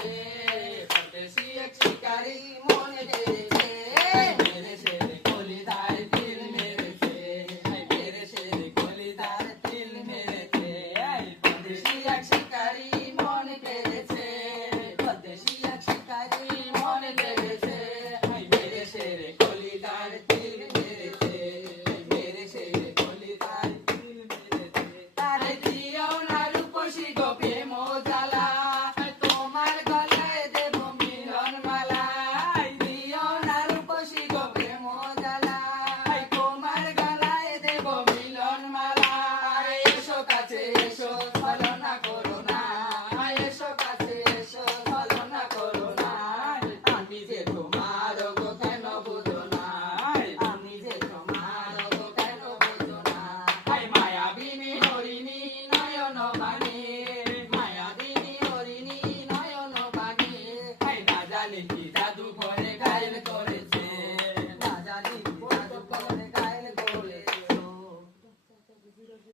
পেরেছে, পরদেশি এক শিকারি মনে পেরেছে, মেরেছে রে কলিজায় তিল মেরেছে, মেরেছে রে কলিজায় তিল মেরেছে, পরদেশি এক শিকারি মনে পেরেছে, পরদেশি এক শিকারি মনে পেরেছে, মেরেছে রে কলিজায় তিল মেরেছে, মেরেছে রে কলিজায় তিল মেরেছে। তারে দিও না রূপসী গো প্রেম জ্বালা, তোমার গলায় দেব মিলন মালা, দিও না রূপসী গো প্রেম জ্বালা, তোমার গলায় দেব মিলন মালা। এসো কাছে এসো ছলনা করো না, এসো কাছে এসো ছলনা করো না, আমি যে তোমার গো কেন বুঝো না, আমি যে তোমার গো কেন বুঝো না। মায়াবিনী হরিণী নয়ন বাণী, মায়াবিনী হরিণী নয়ন বাণী, না জানি কি জাদু